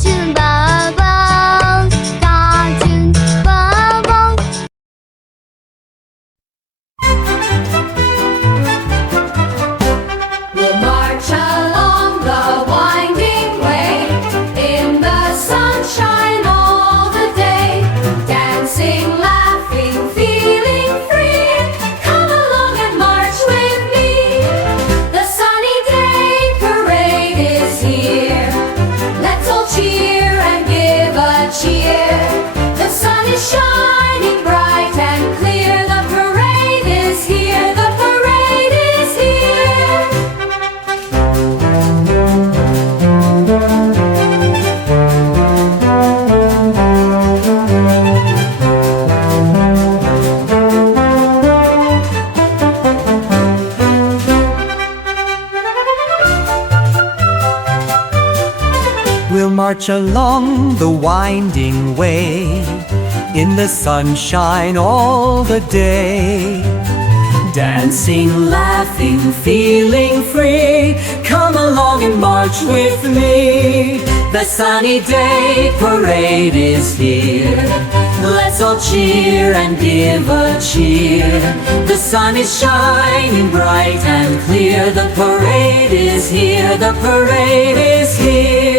Cartoon Bubble, Cartoon Bubble. We'll march along the winding way in the sunshine all the day, dancing, laughing, feeling free. Come along and march with me. The sunny day parade is here. Let's all cheer and give a cheer. The sun is shining bright and clear. The parade is here. The parade is here. We'll march along the winding way in the sunshine all the day, dancing, laughing, feeling free. Come along and march with me. The sunny day parade is here. Let's all cheer and give a cheer. The sun is shining bright and clear. The parade is here. The parade is here.